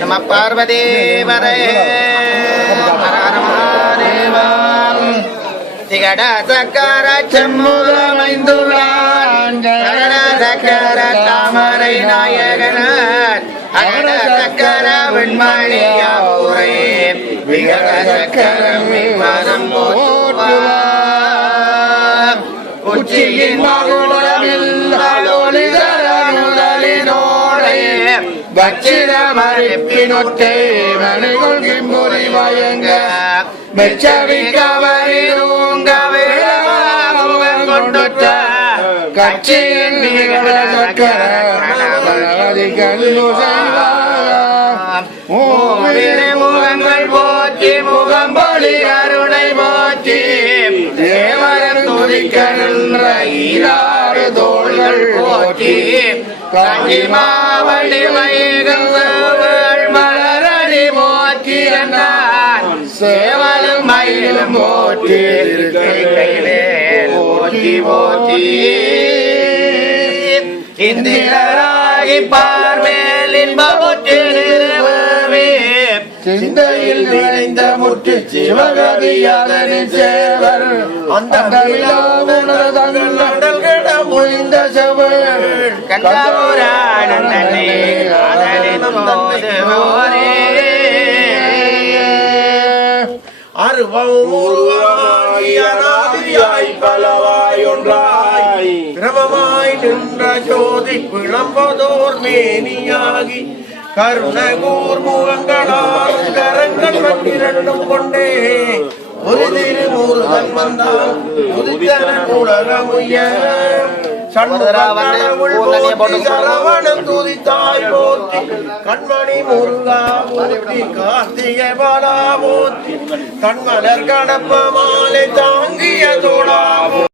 நம பார்வதி திகட சக்கர செம்முகமைந்துள்ளான் சக்கர தாமரை நாயகனார் அகட சக்கர வெண்மணியாவுரை விகட சக்கரம் மனம் போற்றுவார் உச்சியின் மகுடமில் வச்சிட மறுப்பினொட்டே மணிகள் கிம்புரி மயங்க மெச்சவி கவரி ஊங்க வேளாமுகம் கொண்டுட்ட கட்சியின் முகங்கள் போற்றி முகம்பொழி அருணை போற்றி தேவரன் துதிக்கின்ற ஈராறு தோள்கள் போற்றி காஞ்சி மாவடி மயில்கள் மலரடி போற்றி என்றான் சேவலும் மயிலும் போற்றி கையிலே போற்றி போற்றி இந்திரராகி பார்மேல் இன்பமுற்று நிறுவவே சிந்தையில் நிறைந்த முற்று சிவகதியாதனின் சேவர் அந்த முழிந்த செவர் கண்டபுரானந்தனே அருவம் உருவாய் பலவாய் ஒன்றாய் பிரமமாய் நின்ற ஜோதி பிளம்பதோர் மேனியாகி கருணகூர் முகங்களால் கரங்கள் பன்னிரண்டும் கொண்டே ஒரு திருமுருகன் வந்தான் உதித்தனன் உலகமுய்ய சரவணன் துதித்தாய் போற்றி கண்மணி முருகா போற்றி கார்த்திகை பாலா போற்றி கண்மலர் கடப்ப மாலை தாங்கிய தோழா